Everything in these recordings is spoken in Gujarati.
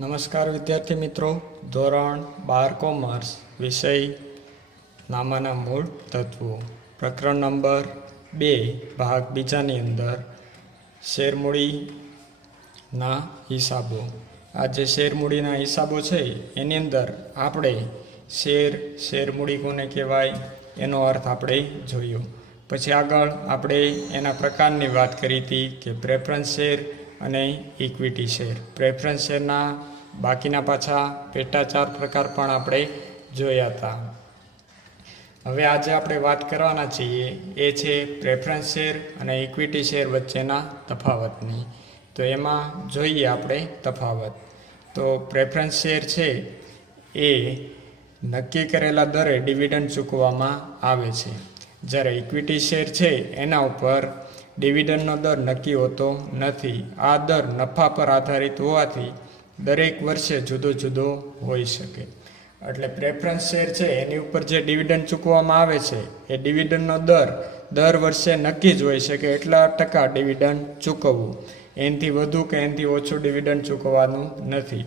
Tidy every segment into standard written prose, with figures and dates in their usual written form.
નમસ્કાર વિદ્યાર્થી મિત્રો, ધોરણ 12 કોમર્સ વિષય નામાના મૂળ તત્વો, પ્રકરણ નંબર 2 ભાગ બીજાની અંદર શેરમૂડીના હિસાબો. આ જે શેરમૂડીના હિસાબો છે એની અંદર આપણે શેરમૂડી કોને કહેવાય એનો અર્થ આપણે જોયો. પછી આગળ આપણે એના પ્રકારની વાત કરી હતી કે પ્રેફરન્સ શેર અને ઇક્વિટી શેર. પ્રેફરન્સ શેરના બાકીના પાછા પેટા 4 પ્રકાર પણ આપણે જોયા હતા. હવે આજે આપણે વાત કરવાના છીએ એ છે પ્રેફરન્સ શેર અને ઇક્વિટી શેર વચ્ચેના તફાવતની. તો એમાં જોઈએ આપણે તફાવત. તો પ્રેફરન્સ શેર છે એ નક્કી કરેલા દરે ડિવિડન્ડ ચૂકવવામાં આવે છે, જ્યારે ઇક્વિટી શેર છે એના ઉપર ડિવિડન્ડનો દર નક્કી હોતો નથી. આ દર નફા પર આધારિત હોવાથી દરેક વર્ષે જુદો જુદો હોઈ શકે. એટલે પ્રેફરન્સ શેર છે એની ઉપર જે ડિવિડન્ડ ચૂકવવામાં આવે છે એ ડિવિડન્ડનો દર વર્ષે નક્કી જ હોય છે કે એટલા ટકા ડિવિડન્ડ ચૂકવવું, એનાથી વધુ કે એનાથી ઓછું ડિવિડન્ડ ચૂકવવાનું નથી.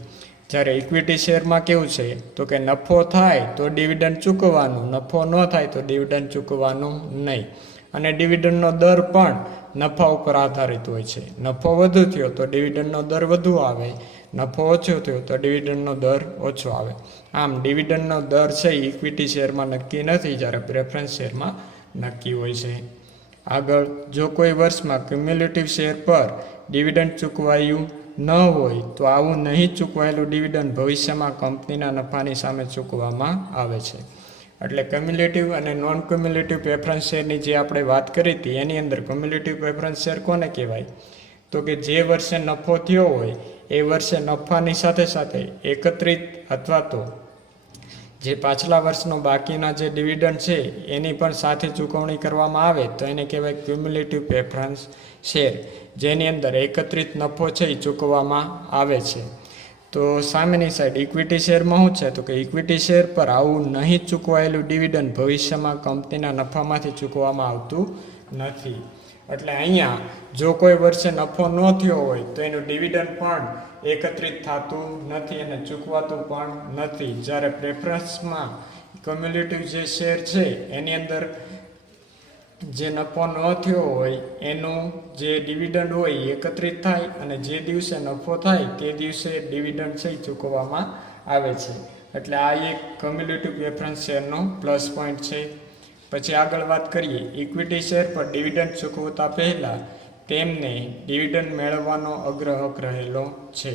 જ્યારે ઇક્વિટી શેરમાં કેવું છે તો કે નફો થાય તો ડિવિડન્ડ ચૂકવવાનું, નફો ન થાય તો ડિવિડન્ડ ચૂકવવાનું નહીં. અને ડિવિડન્ડનો દર પણ નફા ઉપર આધારિત હોય છે. નફો વધુ થયો તો ડિવિડન્ડનો દર વધુ આવે, નફો ઓછો થયો તો ડિવિડન્ડનો દર ઓછો આવે. આમ ડિવિડન્ડનો દર છે ઇક્વિટી શેરમાં નક્કી નથી, જ્યારે પ્રેફરન્સ શેરમાં નક્કી હોય છે. આગળ, જો કોઈ વર્ષમાં ક્યુમ્યુલેટિવ શેર પર ડિવિડન્ડ ચૂકવાયું ન હોય તો આવું નહીં ચૂકવાયેલું ડિવિડન્ડ ભવિષ્યમાં કંપનીના નફાની સામે ચૂકવવામાં આવે છે. એટલે ક્યુમ્યુલેટિવ અને નોન ક્યુમ્યુલેટિવ પ્રેફરન્સ શેરની જે આપણે વાત કરી હતી એની અંદર ક્યુમ્યુલેટિવ પ્રેફરન્સ શેર કોને કહેવાય તો કે જે વર્ષે નફો થયો હોય એ વર્ષે નફાની સાથે સાથે એકત્રિત અથવા તો જે પાછલા વર્ષનો બાકીના જે ડિવિડન્ડ છે એની પણ સાથે ચૂકવણી કરવામાં આવે તો એને કહેવાય ક્યુમ્યુલેટિવ પ્રેફરન્સ શેર, જેની અંદર એકત્રિત નફો છે એ ચૂકવવામાં આવે છે. તો સામેની સાઈડ ઇક્વિટી શેરમાં શું છે તો કે ઇક્વિટી શેર પર આવું નહીં ચૂકવાયેલું ડિવિડન્ડ ભવિષ્યમાં કંપનીના નફામાંથી ચૂકવવામાં આવતું નથી. એટલે અહીંયા જો કોઈ વર્ષે નફો ન થયો હોય તો એનું ડિવિડન્ડ પણ એકત્રિત થતું નથી અને ચૂકવાતું પણ નથી. જ્યારે પ્રેફરન્સમાં ક્યુમ્યુલેટિવ જે શેર છે એની અંદર જે નફો ન થયો હોય એનું જે ડિવિડન્ડ હોય એ એકત્રિત થાય અને જે દિવસે નફો થાય તે દિવસે ડિવિડન્ડ છે ચૂકવવામાં આવે છે. એટલે આ એક ક્યુમ્યુલેટિવ પ્રેફરન્સ શેરનો પ્લસ પોઈન્ટ છે. પછી આગળ વાત કરીએ, ઇક્વિટી શેર પર ડિવિડન્ડ ચૂકવતા પહેલાં તેમને ડિવિડન્ડ મેળવવાનો અગ્ર હક રહેલો છે.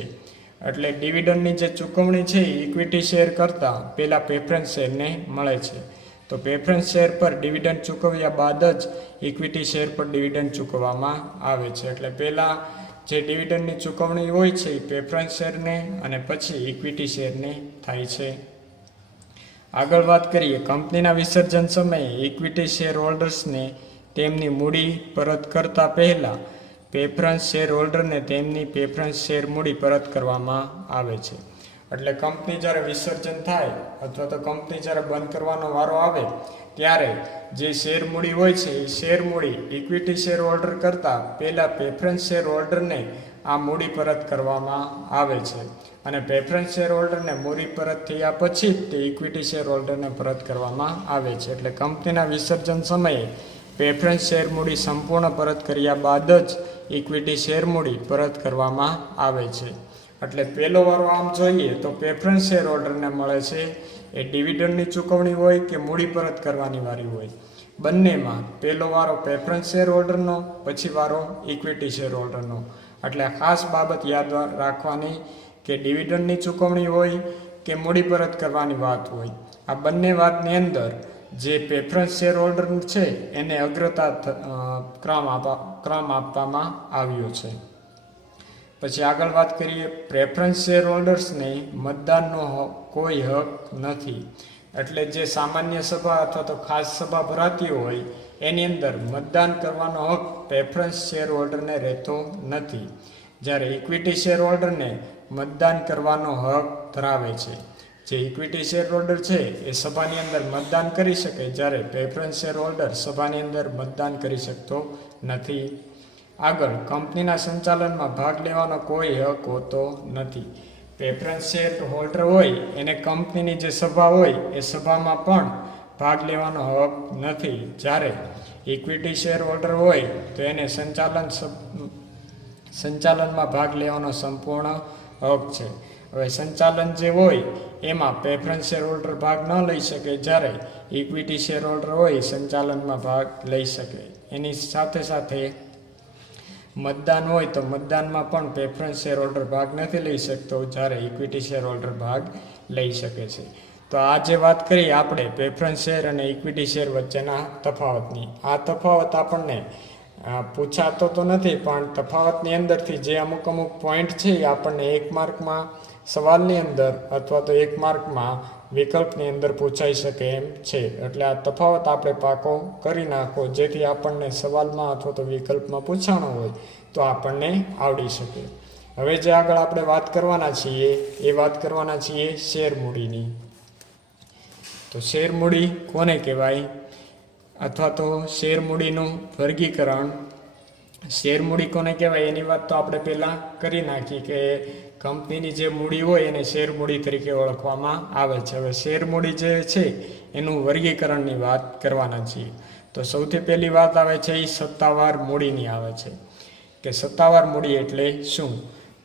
એટલે ડિવિડન્ડની જે ચૂકવણી છે એ ઇક્વિટી શેર કરતાં પહેલાં પ્રેફરન્સ શેરને મળે છે. તો પ્રેફરન્સ શેર પર ડિવિડન્ડ ચૂકવ્યા બાદ જ ઇક્વિટી શેર પર ડિવિડન્ડ ચૂકવવામાં આવે છે. એટલે પહેલાં જે ડિવિડન્ડની ચૂકવણી હોય છે એ પ્રેફરન્સ શેરને અને પછી ઇક્વિટી શેરને થાય છે. આગળ વાત કરીએ, કંપનીના વિસર્જન સમયે ઇક્વિટી શેર હોલ્ડર્સને તેમની મૂડી પરત કરતા પહેલાં પ્રેફરન્સ શેર હોલ્ડરને તેમની પ્રેફરન્સ શેર મૂડી પરત કરવામાં આવે છે. એટલે કંપની જ્યારે વિસર્જન થાય અથવા તો કંપની જ્યારે બંધ કરવાનો વારો આવે ત્યારે જે શેર મૂડી હોય છે એ શેર મૂડી ઇક્વિટી શેર હોલ્ડર કરતાં પહેલાં પ્રેફરન્સ શેર હોલ્ડરને આ મૂડી પરત કરવામાં આવે છે. અને પ્રેફરન્સ શેર હોલ્ડરને મૂડી પરત થયા પછી જ તે ઇક્વિટી શેર હોલ્ડરને પરત કરવામાં આવે છે. એટલે કંપનીના વિસર્જન સમયે પ્રેફરન્સ શેર મૂડી સંપૂર્ણ પરત કર્યા બાદ જ ઇક્વિટી શેર મૂડી પરત કરવામાં આવે છે. એટલે પહેલો વારો આમ જોઈએ તો પ્રેફરન્સ શેર હોલ્ડરને મળે છે એ ડિવિડન્ડની ચૂકવણી હોય કે મૂડી પરત કરવાની વારી હોય. બંનેમાં પહેલો વારો પ્રેફરન્સ શેર હોલ્ડરનો, પછી વારો ઇક્વિટી શેર હોલ્ડરનો. એટલે ખાસ બાબત યાદ રાખવાની કે ડિવિડન્ડની ચૂકવણી હોય કે મૂડી પરત કરવાની વાત હોય, આ બંને વાતની અંદર જે પ્રેફરન્સ શેર હોલ્ડર છે એને અગ્રતા ક્રમ આપવામાં આવ્યો છે. પછી આગળ વાત કરીએ, પ્રેફરન્સ શેર હોલ્ડર્સને મતદાનનો કોઈ હક નથી. એટલે જે સામાન્ય સભા અથવા તો ખાસ સભા ભરાતી હોય એની અંદર મતદાન કરવાનો હક પ્રેફરન્સ શેર હોલ્ડરને રહેતો નથી. જ્યારે ઇક્વિટી શેર હોલ્ડરને મતદાન કરવાનો હક ધરાવે છે. જે ઇક્વિટી શેર હોલ્ડર છે એ સભાની અંદર મતદાન કરી શકે, જ્યારે પ્રેફરન્સ શેર હોલ્ડર સભાની અંદર મતદાન કરી શકતો નથી. આગળ, કંપનીના સંચાલનમાં ભાગ લેવાનો કોઈ હક હોતો નથી. પ્રેફરન્સ શેર હોલ્ડર હોય એને કંપનીની જે સભા હોય એ સભામાં પણ ભાગ લેવાનો હક નથી. જ્યારે ઇક્વિટી શેર હોલ્ડર હોય તો એને સંચાલનમાં ભાગ લેવાનો સંપૂર્ણ હક છે. હવે સંચાલન જે હોય એમાં પ્રેફરન્સ શેર હોલ્ડર ભાગ ન લઈ શકે, જ્યારે ઇક્વિટી શેર હોલ્ડર હોય સંચાલનમાં ભાગ લઈ શકે. એની સાથે સાથે મતદાન હોય તો મતદાનમાં પણ પ્રેફરન્સ શેર હોલ્ડર ભાગ નથી લઈ શકતો, જ્યારે ઇક્વિટી શેર હોલ્ડર ભાગ લઈ શકે છે. તો આ જે વાત કરી આપણે પ્રેફરન્સ શેર અને ઇક્વિટી શેર વચ્ચેના તફાવતની, આ તફાવત આપણને પૂછાતો તો નથી, પણ તફાવતની અંદરથી જે અમુક પોઈન્ટ છે એ આપણને 1 માર્કમાં સવાલની અંદર અથવા તો 1 માર્કમાં વિકલ્પની અંદર પૂછાઈ શકે એમ છે. એટલે આ તફાવત આપણે પાકો કરી નાખો, જેથી આપણને સવાલમાં અથવા તો વિકલ્પમાં પૂછાણો હોય તો આપણને આવડી શકે. હવે જે આગળ આપણે વાત કરવાના છીએ એ વાત કરવાના છીએ શેર મૂડીની. તો શેર મૂડી કોને કહેવાય અથવા તો શેર મૂડીનું વર્ગીકરણ, શેર મૂડી કોને કહેવાય એની વાત તો આપણે પહેલાં કરી નાખી કે કંપનીની જે મૂડી હોય એને શેર મૂડી તરીકે ઓળખવામાં આવે છે. હવે શેર મૂડી જે છે એનું વર્ગીકરણની વાત કરવાના છીએ. તો સૌથી પહેલી વાત આવે છે એ સત્તાવાર મૂડીની આવે છે કે સત્તાવાર મૂડી એટલે શું?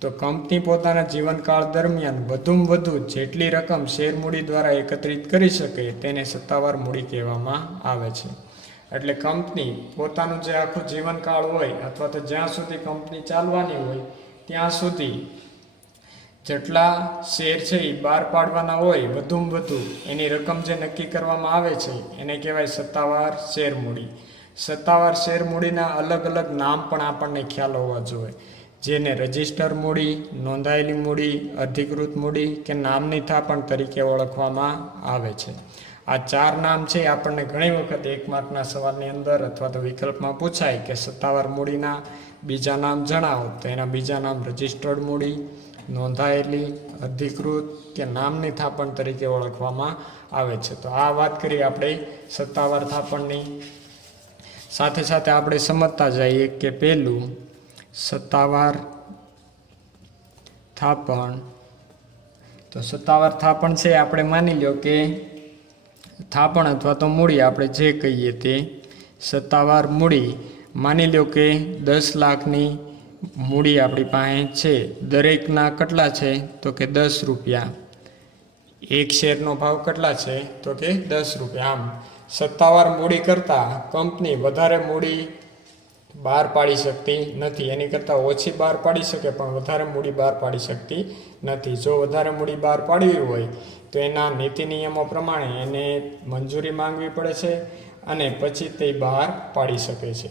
તો કંપની પોતાના જીવનકાળ દરમિયાન વધુમાં વધુ જેટલી રકમ શેર મૂડી દ્વારા એકત્રિત કરી શકે તેને સત્તાવાર મૂડી કહેવામાં આવે છે. એટલે કંપની પોતાનું જે આખું જીવનકાળ હોય અથવા તો જ્યાં સુધી કંપની ચાલવાની હોય ત્યાં સુધી જેટલા શેર છે એ બહાર પાડવાના હોય વધુમાં વધુ એની રકમ જે નક્કી કરવામાં આવે છે એને કહેવાય સત્તાવાર શેર મૂડી. સત્તાવાર શેર મૂડીના અલગ અલગ નામ પણ આપણને ખ્યાલ હોવા જોઈએ, જેને રજિસ્ટર મૂડી, નોંધાયેલી મૂડી, અધિકૃત મૂડી કે નામની થાપણ તરીકે ઓળખવામાં આવે છે. આ 4 નામ છે આપણને ઘણી વખત 1 માર્કના સવાલની અંદર અથવા તો વિકલ્પમાં પૂછાય કે સત્તાવાર મૂડીના બીજા નામ જણાવો, તો એના બીજા નામ રજિસ્ટર્ડ મૂડી, નોંધાયેલી, અધિકૃત કે નામની થાપણ તરીકે ઓળખવામાં આવે છે. તો આ વાત કરી આપણે સત્તાવાર થાપણની. સાથે સાથે આપણે સમજતા જઈએ કે પહેલું સત્તાવાર થાપણ. તો સત્તાવાર થાપણ છે આપણે માની લો કે થાપણ અથવા તો મૂડી આપણે જે કહીએ તે સત્તાવાર મૂડી. માની લો કે 10 લાખની મૂડી આપણી પાસે છે, દરેકના કેટલા છે તો કે 10 રૂપિયા. એક શેરનો ભાવ કેટલા છે તો કે 10 રૂપિયા. આમ સત્તાવાર મૂડી કરતાં કંપની વધારે મૂડી બહાર પાડી શકતી નથી, એની કરતાં ઓછી બહાર પાડી શકે પણ વધારે મૂડી બહાર પાડી શકતી નથી. જો વધારે મૂડી બહાર પાડવી હોય તો એના નીતિ નિયમો પ્રમાણે એને મંજૂરી માંગવી પડે છે અને પછી તે બહાર પાડી શકે છે.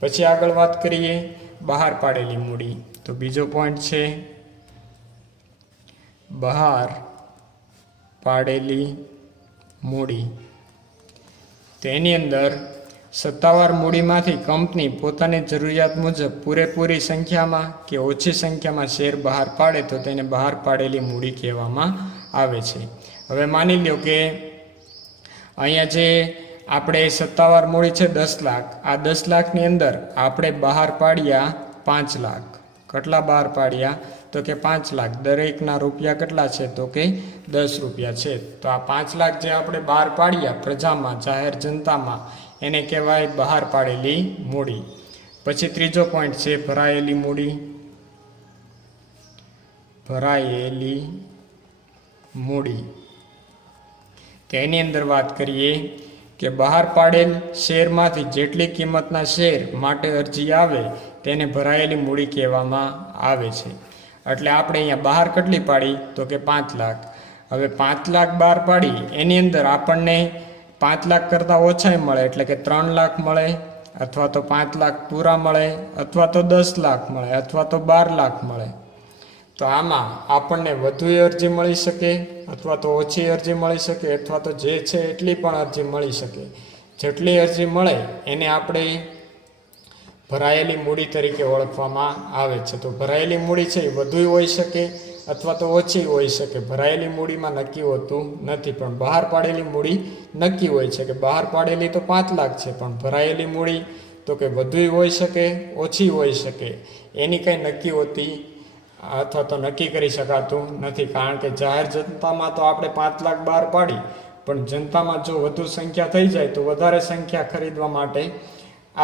પછી આગળ વાત કરીએ બહાર પાડેલી મૂડી. તો બીજો પોઈન્ટ છે બહાર પાડેલી મૂડી. તો એની અંદર સત્તાવાર મૂડીમાંથી કંપની પોતાની જરૂરિયાત મુજબ પૂરેપૂરી સંખ્યામાં કે ઓછી સંખ્યામાં શેર બહાર પાડે તો તેને બહાર પાડેલી મૂડી કહેવામાં આવે છે. હવે માની લો કે અહીંયા જે આપણે સત્તાવાર મૂડી છે 10 લાખ, આ 10 લાખની અંદર આપણે બહાર પાડ્યા 5 લાખ. કેટલા બહાર પાડ્યા તો કે 5 લાખ. દરેકના રૂપિયા કેટલા છે તો કે 10 રૂપિયા છે. તો આ 5 લાખ જે આપણે બહાર પાડ્યા પ્રજામાં, જાહેર જનતામાં, એને કહેવાય બહાર પાડેલી મૂડી. પછી ત્રીજો પોઈન્ટ છે ભરાયેલી મૂડી. ભરાયેલી મૂડી. તેની અંદર વાત કરીએ કે બહાર પાડેલ શેરમાંથી જેટલી કિંમતના શેર માટે અરજી આવે તેને ભરાયેલી મૂડી કહેવામાં આવે છે. એટલે આપણે અહીંયા બહાર કેટલી પાડી તો કે 5 લાખ. હવે 5 લાખ બહાર પાડી એની અંદર આપણને 5 લાખ કરતાં ઓછાઈ મળે એટલે કે 3 લાખ મળે, અથવા તો 5 લાખ પૂરા મળે, અથવા તો 10 લાખ મળે, અથવા તો 12 લાખ મળે. તો આમાં આપણને વધુ અરજી મળી શકે અથવા તો ઓછી અરજી મળી શકે, અથવા તો જે છે એટલી પણ અરજી મળી શકે. જેટલી અરજી મળે એને આપણે ભરાયેલી મૂડી તરીકે ઓળખવામાં આવે છે. તો ભરાયેલી મૂડી છે એ વધુ હોઈ શકે અથવા તો ઓછી હોઈ શકે. ભરાયેલી મૂડીમાં નક્કી હોતું નથી, પણ બહાર પાડેલી મૂડી નક્કી હોય છે કે બહાર પાડેલી તો 5 લાખ છે, પણ ભરાયેલી મૂડી તો કે વધુ હોઈ શકે, ઓછી હોઈ શકે, એની કંઈ નક્કી હોતી અથવા તો નક્કી કરી શકાતું નથી, કારણ કે જાહેર જનતામાં તો આપણે 5 લાખ બહાર પાડી, પણ જનતામાં જો વધુ સંખ્યા થઈ જાય તો વધારે સંખ્યા ખરીદવા માટે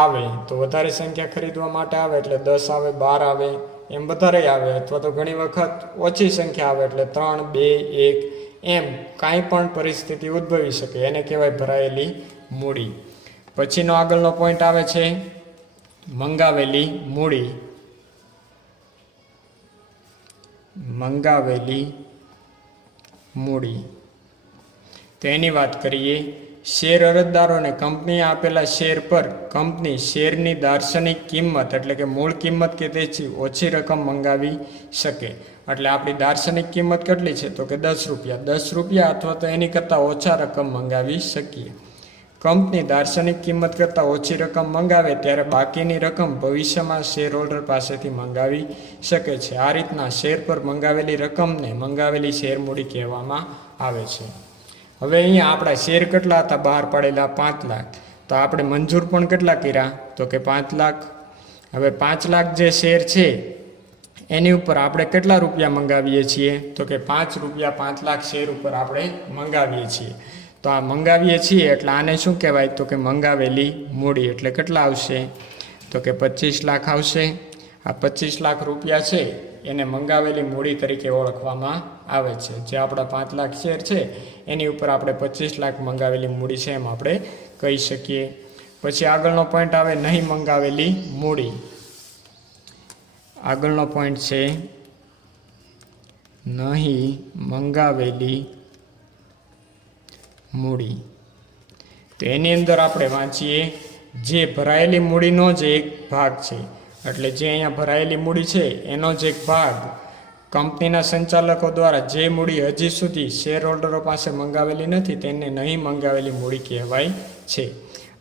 આવે, તો વધારે સંખ્યા ખરીદવા માટે આવે એટલે 10 આવે, 12 આવે, એમ વધારે આવે, અથવા તો ઘણી વખત ઓછી સંખ્યા આવે એટલે 3, 2, 1 એમ કાંઈ પણ પરિસ્થિતિ ઉદ્ભવી શકે, એને કહેવાય ભરાયેલી મૂડી. પછીનો આગળનો પોઈન્ટ આવે છે મંગાવેલી મૂડી. મંગાવેલી મૂડી તો એની વાત કરીએ. શેર અરજદારોને કંપનીએ આપેલા શેર પર કંપની શેરની દાર્શનિક કિંમત એટલે કે મૂળ કિંમત કે તેથી ઓછી રકમ મંગાવી શકે. એટલે આપણી દાર્શનિક કિંમત કેટલી છે? તો કે 10 રૂપિયા. 10 રૂપિયા અથવા તો એની કરતાં ઓછા રકમ મંગાવી શકીએ. કંપની દાર્શનિક કિંમત કરતાં ઓછી રકમ મંગાવે ત્યારે બાકીની રકમ ભવિષ્યમાં શેર હોલ્ડર પાસેથી મંગાવી શકે છે. આ રીતના શેર પર મંગાવેલી રકમને મંગાવેલી શેર મૂડી કહેવામાં આવે છે. હવે અહીંયા આપણા શેર કેટલા હતા બહાર પાડેલા? 5 લાખ. તો આપણે મંજૂર પણ કેટલા કર્યા? તો કે 5 લાખ. હવે 5 લાખ જે શેર છે એની ઉપર આપણે કેટલા રૂપિયા મંગાવીએ છીએ? તો કે 5 રૂપિયા 5 લાખ શેર ઉપર આપણે મંગાવીએ છીએ. તો આ મંગાવીએ છીએ એટલે આને શું કહેવાય? તો કે મંગાવેલી મૂડી. એટલે કેટલા આવશે? તો કે 25 લાખ આવશે. આ 25 લાખ રૂપિયા છે એને મંગાવેલી મૂડી તરીકે ઓળખવામાં આવે છે. જે આપણા 5 લાખ શેર છે એની ઉપર આપણે 25 લાખ મંગાવેલી મૂડી છે એમ આપણે કહી શકીએ. પછી આગળનો પોઈન્ટ આવે નહીં મંગાવેલી મૂડી. આગળનો પોઈન્ટ છે નહીં મંગાવેલી મૂડી. તો એની અંદર આપણે વાંચીએ જે ભરાયેલી મૂડીનો જ એક ભાગ છે. એટલે જે અહીંયા ભરાયેલી મૂડી છે એનો જ એક ભાગ કંપનીના સંચાલકો દ્વારા જે મૂડી હજી સુધી શેર હોલ્ડરો પાસે મંગાવેલી નથી તેને નહીં મંગાવેલી મૂડી કહેવાય છે.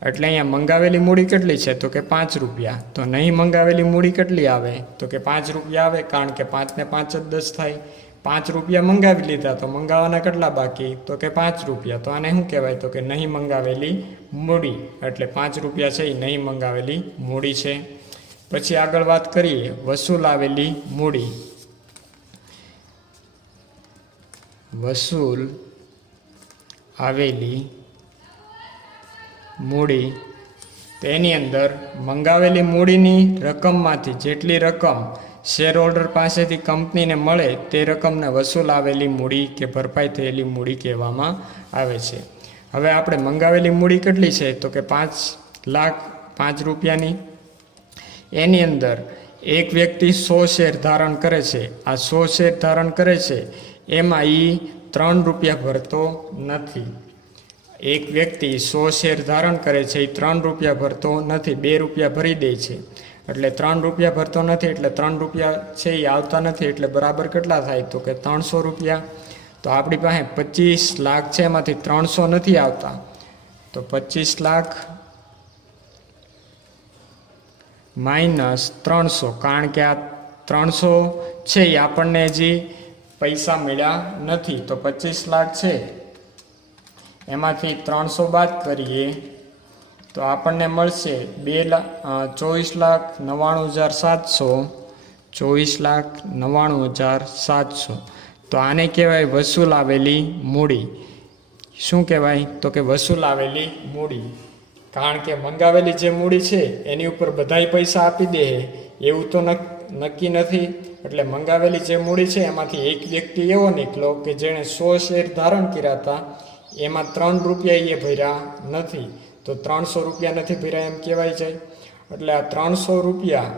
એટલે અહીંયા મંગાવેલી મૂડી કેટલી છે? તો કે 5 રૂપિયા. તો નહીં મંગાવેલી મૂડી કેટલી આવે? તો કે 5 રૂપિયા આવે, કારણ કે 5 ને 5 જ 10 થાય. 5 રૂપિયા મંગાવી લીધા તો મંગાવવાના કેટલા બાકી? તો કે 5 રૂપિયા. તો આને શું કહેવાય? તો કે નહીં મંગાવેલી મૂડી. એટલે 5 રૂપિયા છે એ નહીં મંગાવેલી મૂડી છે. પછી આગળ વાત કરીએ વસૂલ આવેલી મૂડી. વસૂલ આવેલી મૂડી તો એની અંદર મંગાવેલી મૂડીની રકમમાંથી જેટલી રકમ શેર હોલ્ડર પાસેથી કંપનીને મળે તે રકમને વસૂલ આવેલી મૂડી કે ભરપાઈ થયેલી મૂડી કહેવામાં આવે છે. હવે આપણે મંગાવેલી મૂડી કેટલી છે? તો કે 5 લાખ 5 રૂપિયાની. એની અંદર એક વ્યક્તિ 100 શેર ધારણ કરે છે. આ 100 શેર ધારણ કરે છે એમાં એ 3 રૂપિયા ભરતો નથી. એક વ્યક્તિ 100 શેર ધારણ કરે છે એ 3 રૂપિયા ભરતો નથી, 2 રૂપિયા ભરી દે છે. એટલે 3 રૂપિયા ભરતો નથી એટલે 3 રૂપિયા છે એ આવતા નથી. એટલે બરાબર કેટલા થાય? તો કે 300 રૂપિયા. તો આપણી પાસે 25 લાખ છે એમાંથી 300 નથી આવતા. તો 25 લાખ માઇનસ 300, કારણ કે આ 300 છે એ આપણને હજી પૈસા મળ્યા નથી. તો 25 લાખ છે એમાંથી 300 બાદ કરીએ તો આપણને મળશે 24,99,700. 24,99,700. તો આને કહેવાય વસૂલ આવેલી મૂડી. શું કહેવાય? તો કે વસૂલ આવેલી મૂડી. કારણ કે મંગાવેલી જે મૂડી છે એની ઉપર બધાય પૈસા આપી દે એવું તો નક્કી નથી. એટલે મંગાવેલી જે મૂડી છે એમાંથી એક વ્યક્તિ એવો નીકળો કે જેણે 100 શેર ધારણ કર્યા હતા, એમાં 3 રૂપિયા એ ભર્યા નથી. તો 300 રૂપિયા નથી ભર્યા એમ કહેવાય જાય. એટલે આ 300 રૂપિયા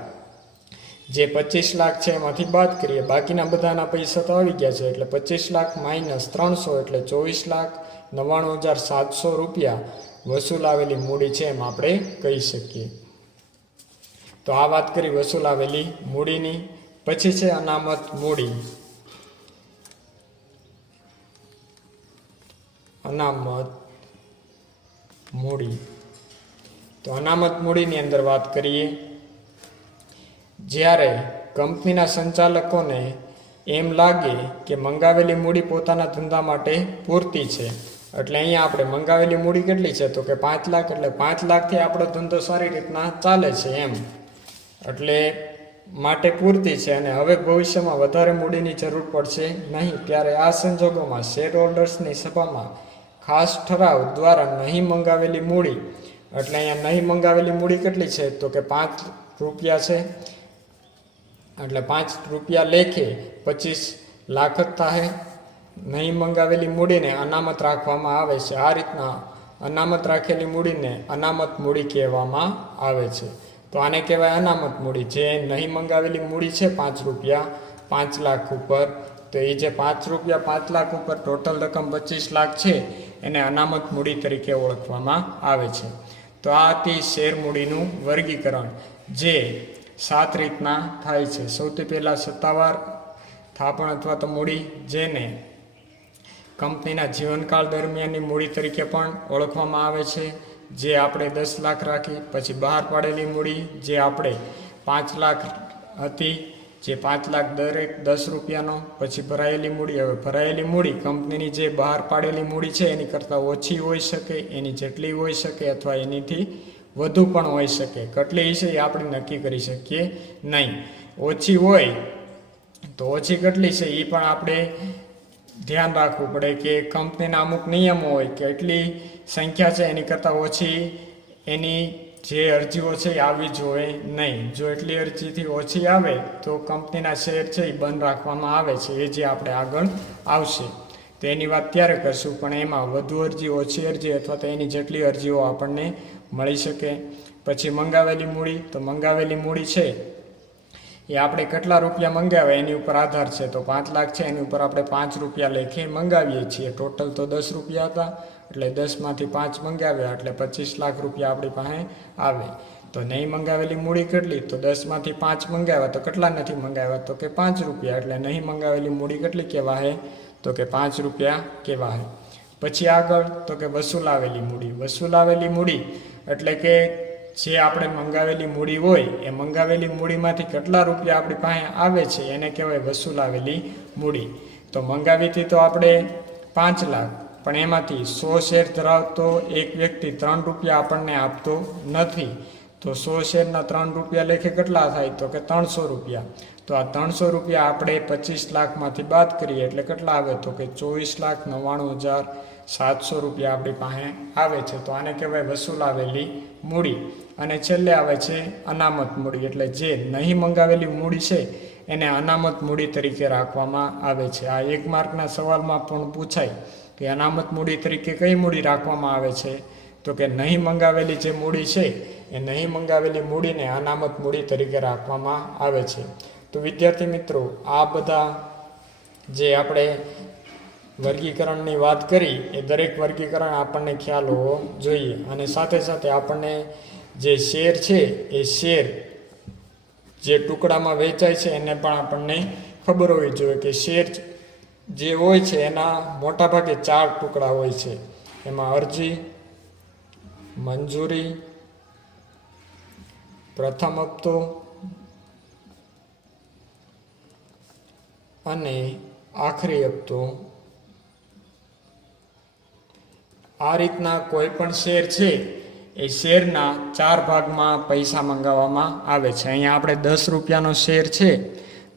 જે 25 લાખ છે એમાંથી બાદ કરીએ, બાકીના બધાના પૈસા તો આવી ગયા છે. એટલે 25 લાખ માઇનસ 300 એટલે 24,99,700 રૂપિયા વસૂલ આવેલી મૂડી છે એમ આપણે કહી શકીએ. તો આ વાત કરી વસૂલ આવેલી મૂડીની. પછી છે અનામત મૂડી. અનામત મૂડી. તો અનામત મૂડીની અંદર વાત કરીએ જ્યારે કંપનીના સંચાલકોને એમ લાગે કે મંગાવેલી મૂડી પોતાના ધંધા માટે પૂરતી છે. એટલે અહીંયા આપણે મંગાવેલી મૂડી કેટલી છે? તો કે 5 લાખ. એટલે 5 લાખથી આપણો ધંધો સારી રીતના ચાલે છે એમ. એટલે માટે પૂરતી છે અને હવે ભવિષ્યમાં વધારે મૂડીની જરૂર પડશે નહીં, ત્યારે આ સંજોગોમાં શેર હોલ્ડર્સની સભામાં ખાસ ઠરાવ દ્વારા નહીં મંગાવેલી મૂડી, એટલે અહીંયા નહીં મંગાવેલી મૂડી કેટલી છે તો કે 5 રૂપિયા છે, એટલે 5 રૂપિયા લેખે 25 લાખ જ થાય. નહીં મંગાવેલી મૂડીને અનામત રાખવામાં આવે છે. આ રીતના અનામત રાખેલી મૂડીને અનામત મૂડી કહેવામાં આવે છે. તો આને કહેવાય અનામત મૂડી. જે નહીં મંગાવેલી મૂડી છે 5 રૂપિયા 5 લાખ ઉપર, તો એ જે 5 રૂપિયા 5 લાખ ઉપર ટોટલ રકમ 25 લાખ છે એને અનામત મૂડી તરીકે ઓળખવામાં આવે છે. તો આ હતી શેર મૂડીનું વર્ગીકરણ, જે 7 રીતના થાય છે. સૌથી પહેલાં સત્તાવાર થાપણ અથવા તો મૂડી, જેને કંપનીના જીવનકાળ દરમિયાનની મૂડી તરીકે પણ ઓળખવામાં આવે છે, જે આપણે 10 લાખ રાખી. પછી બહાર પાડેલી મૂડી, જે આપણે 5 લાખ હતી, જે 5 લાખ દરેક 10 રૂપિયાનો. પછી ભરાયેલી મૂડી, હવે ભરાયેલી મૂડી કંપનીની જે બહાર પાડેલી મૂડી છે એની કરતાં ઓછી હોઈ શકે, એની જેટલી હોઈ શકે અથવા એનીથી વધુ પણ હોઈ શકે. કેટલી છે એ આપણે નક્કી કરી શકીએ નહીં. ઓછી હોય તો ઓછી કેટલી છે એ પણ આપણે ધ્યાન રાખવું પડે કે કંપનીના અમુક નિયમો હોય કે એટલી સંખ્યા છે એની કરતાં ઓછી એની જે અરજીઓ છે એ આવવી જોઈએ નહીં. જો એટલી અરજીથી ઓછી આવે તો કંપનીના શેર છે એ બંધ રાખવામાં આવે છે. એ જે આપણે આગળ આવશે તો એની વાત ત્યારે કરશું, પણ એમાં વધુ અરજી, ઓછી અરજી અથવા તો એની જેટલી અરજીઓ આપણને મળી શકે. પછી મંગાવેલી મૂડી, તો મંગાવેલી મૂડી છે એ આપણે કેટલા રૂપિયા મંગાવ્યા એની ઉપર આધાર છે. તો 5 લાખ છે એની ઉપર આપણે 5 રૂપિયા લેખે મંગાવીએ છીએ. ટોટલ તો 10 રૂપિયા હતા, એટલે 10માંથી 5 મંગાવ્યા એટલે 25 લાખ રૂપિયા આપણી પાસે આવે. તો નહીં મંગાવેલી મૂડી કેટલી, તો 10માંથી 5 મંગાવ્યા, તો કેટલા નથી મંગાવ્યા તો કે 5 રૂપિયા, એટલે નહીં મંગાવેલી મૂડી કેટલી કહેવાય તો કે 5 રૂપિયા કહેવાય. પછી આગળ તો કે વસૂલાવેલી મૂડી. વસૂલાવેલી મૂડી એટલે કે જે આપણે મંગાવેલી મૂડી હોય એ મંગાવેલી મૂડીમાંથી કેટલા રૂપિયા આપણી પાસે આવે છે એને કહેવાય વસૂલાવેલી મૂડી. તો મંગાવી હતી તો આપણે 5 લાખ, પણ એમાંથી 100 શેર ધરાવતો એક વ્યક્તિ 3 રૂપિયા આપણને આપતો નથી, તો 100 શેરના 3 રૂપિયા લેખે કેટલા થાય તો કે 300 રૂપિયા. તો આ 300 રૂપિયા આપણે 25 લાખમાંથી બાદ કરીએ એટલે કેટલા આવે તો કે 24,99,700 રૂપિયા આપણી પાસે આવે છે. તો આને કહેવાય વસૂલાવેલી મૂડી. અને છેલ્લે આવે છે અનામત મૂડી, એટલે જે નહીં મંગાવેલી મૂડી છે એને અનામત મૂડી તરીકે રાખવામાં આવે છે. આ 1 માર્કના સવાલમાં પણ પૂછાય કે અનામત મૂડી તરીકે કઈ મૂડી રાખવામાં આવે છે, તો કે નહીં મંગાવેલી જે મૂડી છે એ નહીં મંગાવેલી મૂડીને અનામત મૂડી તરીકે રાખવામાં આવે છે. તો વિદ્યાર્થી મિત્રો, આ બધા જે આપણે વર્ગીકરણની વાત કરી એ દરેક વર્ગીકરણ આપણને ખ્યાલ હોવો જોઈએ. અને સાથે સાથે આપણને જે શેર છે એ શેર જે ટુકડામાં વેચાય છે એને પણ આપણને ખબર હોવી જોઈએ કે શેર જે હોય છે એના મોટાભાગે 4 ટુકડા હોય છે. એમાં અરજી, મંજૂરી, પ્રથમ હપ્તો અને આખરી હપ્તો. આ રીતના કોઈ પણ શેર છે એ શેરના 4 ભાગમાં પૈસા મંગાવવામાં આવે છે. અહીંયા આપણે 10 રૂપિયાનો શેર છે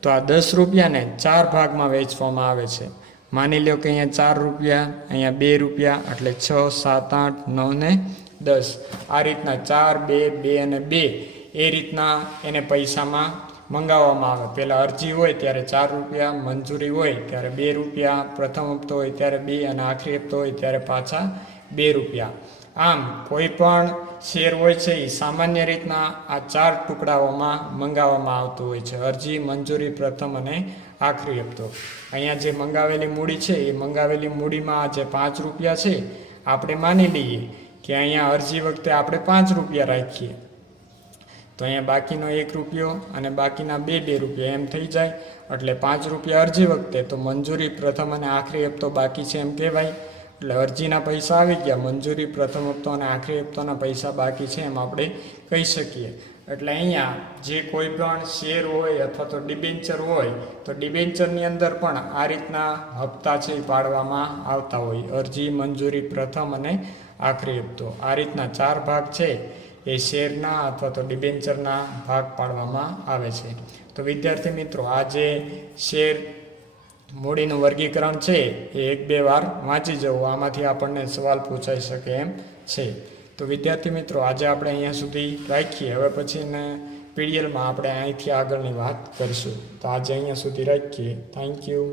તો આ 10 રૂપિયાને 4 ભાગમાં વેચવામાં આવે છે. માની લો કે અહીંયા 4 રૂપિયા, અહીંયા 2 રૂપિયા, એટલે 6, 7, 8, 9 ને 10. આ રીતના 4, 2, 2 અને 2 એ રીતના એને પૈસામાં મંગાવવામાં આવે. પહેલાં અરજી હોય ત્યારે 4 રૂપિયા, મંજૂરી હોય ત્યારે 2 રૂપિયા, પ્રથમ હપ્તો હોય ત્યારે 2 અને આખરી હપ્તો હોય ત્યારે પાછા 2 રૂપિયા. આમ કોઈ પણ શેર હોય છે એ સામાન્ય રીતના આ 4 ટુકડાઓમાં મંગાવવામાં આવતું હોય છે: અરજી, મંજૂરી, પ્રથમ અને આખરી હપ્તો. અહીંયા જે મંગાવેલી મૂડી છે એ મંગાવેલી મૂડીમાં આ જે 5 રૂપિયા છે આપણે માની લઈએ કે અહીંયા અરજી વખતે આપણે 5 રૂપિયા રાખીએ, તો અહીંયા બાકીનો 1 રૂપિયો અને બાકીના 2 રૂપિયા એમ થઈ જાય. એટલે 5 રૂપિયા અરજી વખતે, તો મંજૂરી, પ્રથમ અને આખરી હપ્તો બાકી છે એમ કહેવાય. એટલે અરજીના પૈસા આવી ગયા, મંજૂરી, પ્રથમ હપ્તો અને આખરી હપ્તાના પૈસા બાકી છે એમ આપણે કહી શકીએ. એટલે અહીંયા જે કોઈ પણ શેર હોય અથવા તો ડિબેન્ચર હોય તો ડિબેન્ચરની અંદર પણ આ રીતના હપ્તા છે એ પાડવામાં આવતા હોય: અરજી, મંજૂરી, પ્રથમ અને આખરી હપ્તો. આ રીતના 4 ભાગ છે એ શેરના અથવા તો ડિબેન્ચરના ભાગ પાડવામાં આવે છે. તો વિદ્યાર્થી મિત્રો આ જે શેર મૂડીનું વર્ગીકરણ છે એ 1-2 વાર વાંચી જવું, આમાંથી આપણને સવાલ પૂછાઈ શકે એમ છે. તો વિદ્યાર્થી મિત્રો આજે આપણે અહીંયા સુધી રાખીએ. હવે પછીને પીડીએલમાં આપણે અહીંથી આગળની વાત કરીશું. તો આજે અહીંયા સુધી રાખીએ. Thank you.